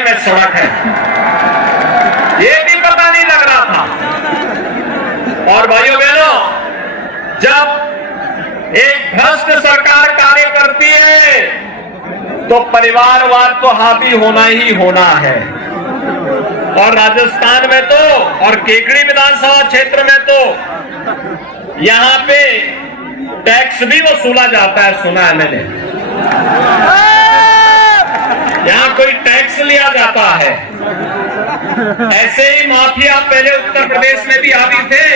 में सड़क है, ये भी पता नहीं लग रहा था। और भाइयों बहनों, जब एक भ्रष्ट सरकार कार्य करती है तो परिवारवाद तो हावी होना ही होना है। और राजस्थान में तो, और केकड़ी विधानसभा क्षेत्र में तो यहां पे टैक्स भी वसूला जाता है, सुना है मैंने। यहां कोई टैक्स लिया जाता है। ऐसे ही माफिया पहले उत्तर प्रदेश में भी हावी थे।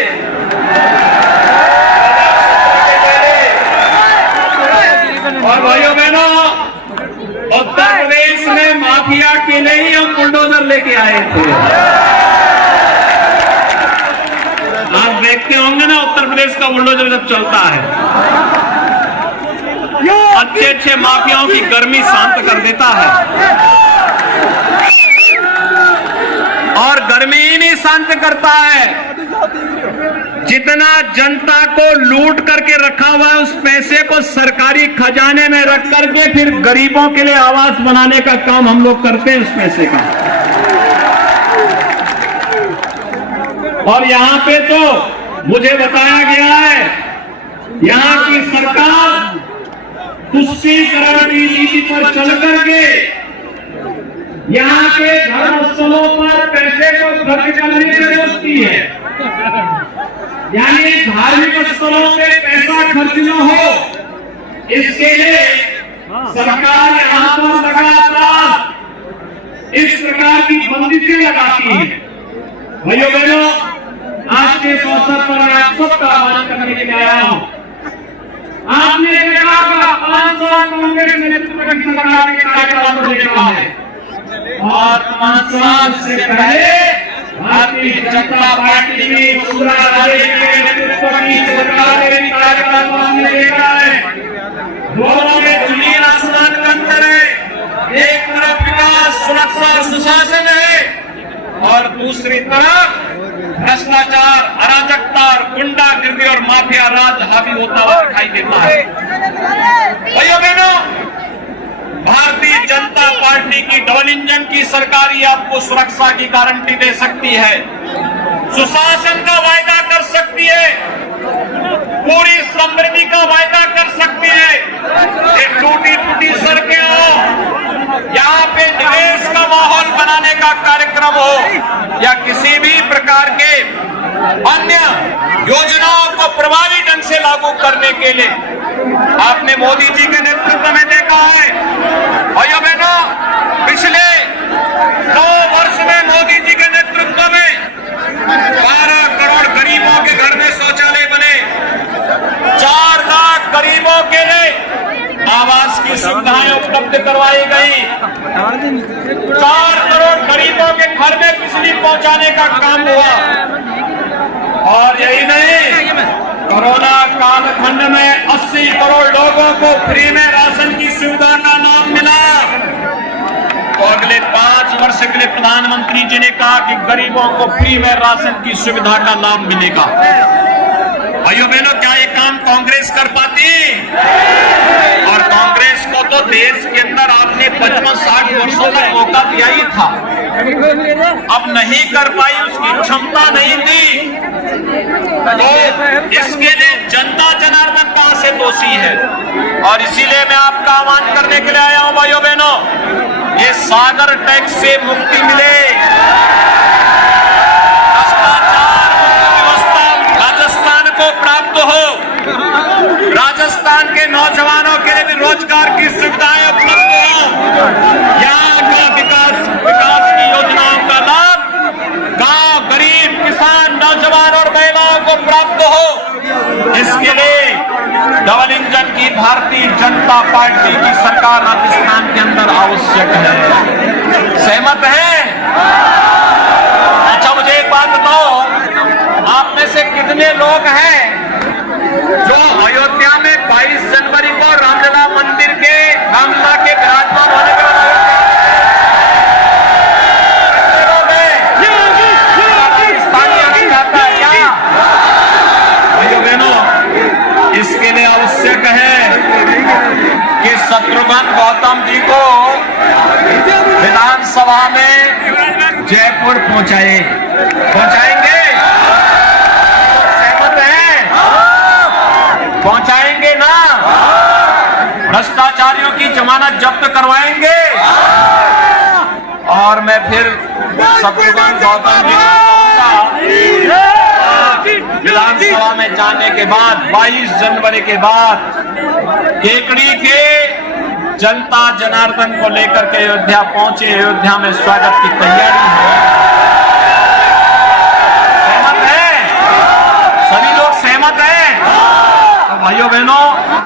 और भाइयों बहनों, उत्तर प्रदेश में माफिया के लिए ही हम बुलडोजर लेके आए थे। आप देखते होंगे ना उत्तर प्रदेश का बुलडोजर जब चलता है, अच्छे अच्छे माफियाओं की गर्मी शांत कर देता है। और गर्मी ही नहीं शांत करता है, जितना जनता को लूट करके रखा हुआ है उस पैसे को सरकारी खजाने में रख करके फिर गरीबों के लिए आवास बनाने का काम हम लोग करते हैं उस पैसे का। और यहां पे तो मुझे बताया गया है, यहां की सरकार तुष्टीकरण की नीति पर चल करके यहाँ के धर्मस्थलों पर पैसे को खर्च करने से रोकती है। यानी धार्मिक स्थलों पे पैसा खर्च न हो, इसके लिए सरकार यहाँ पर लगातार इस प्रकार की बंदिशें लगाती है। भाइयों बहनों, आज के इस अवसर पर मैं आप सबका आह्वान करने के लिए आया हूँ। आपने देखा होगा 5 साल कांग्रेस नेतृत्व की सरकार के कार्यकाल को देखा है, और 5 साल से पहले भारतीय जनता पार्टी की वसुंधरा राजे के नेतृत्व की सरकार के कार्यकाल को हमने देखा है। दोनों में जमीन आसमान का अंतर है। एक तरफ विकास, सुरक्षा, सुशासन है, और दूसरी तरफ भ्रष्टाचार, अराजकता, गुंडागिर्दी और माफिया राज हावी होता हुआ दिखाई देता है। भाइयों बहनों, भारतीय जनता पार्टी की डबल इंजन की सरकार ही आपको सुरक्षा की गारंटी दे सकती है, सुशासन का वायदा कर सकती है, पूरी समृद्धि का वायदा कर सकती है। एक टूटी फूटी सड़कें हो, यहाँ पे निवेश का माहौल बनाने का कार्यक्रम हो, या किसी भी प्रकार के अन्य योजनाओं को प्रभावी ढंग से लागू करने के लिए आपने मोदी जी के नेतृत्व में देखा है। भाइयों बहनों, पिछले 9 वर्ष में मोदी जी के नेतृत्व में 12 करोड़ गरीबों के घर में शौचालय बने, 4 लाख गरीबों के लिए आवास की सुविधाएं उपलब्ध करवाई गई, 4 करोड़ गरीबों के घर में बिजली पहुंचाने का काम हुआ। और यही नहीं, कोरोना कालखंड में 80 करोड़ लोगों को फ्री में राशन की सुविधा का लाभ मिला। तो अगले 5 वर्ष के लिए प्रधानमंत्री जी ने कहा कि गरीबों को फ्री में राशन की सुविधा का लाभ मिलेगा। भाइयों बहनों, क्या ये काम कांग्रेस कर पाती? और कांग्रेस को तो देश के अंदर आपने 55-60 वर्षों तक मौका दिया ही था, अब नहीं कर पाई, उसकी क्षमता नहीं थी। तो इसके लिए जनता जनार्दन कहां से दोषी है? और इसीलिए मैं आपका आह्वान करने के लिए आया हूं भाइयों बहनों, ये सागर टैक्स से मुक्ति मिले, भ्रष्टाचार मुक्त व्यवस्था राजस्थान को प्राप्त हो, राजस्थान के नौजवानों के लिए भी रोजगार की सुविधाएं उपलब्ध हो, यहाँ का विकास की योजनाओं का लाभ गांव, गरीब, किसान, नौजवान और महिलाओं को प्राप्त हो। इसके लिए डबल इंजन की भारतीय जनता पार्टी की सरकार राजस्थान के अंदर आवश्यक है। सहमत है? अच्छा, मुझे एक बात बताओ, आप में से कितने लोग हैं जो अयोध्या में 22 जनवरी को रामलला मंदिर के रामलला के विराजमान होने के बाद इसके लिए आवश्यक है कि शत्रुघ्न गौतम जी को विधानसभा में जयपुर पहुंचाएंगे। सहमत हैं? पहुंचाएंगे ना? भ्रष्टाचारियों की जमानत जब्त करवाएंगे। और मैं फिर शत्रुघ्न गौतम जी विधानसभा में जाने के बाद 22 जनवरी के बाद केकड़ी के जनता जनार्दन को लेकर के अयोध्या पहुंचे। अयोध्या में स्वागत की तैयारी है। सहमत है? सभी लोग सहमत हैं? तो भाइयों बहनों,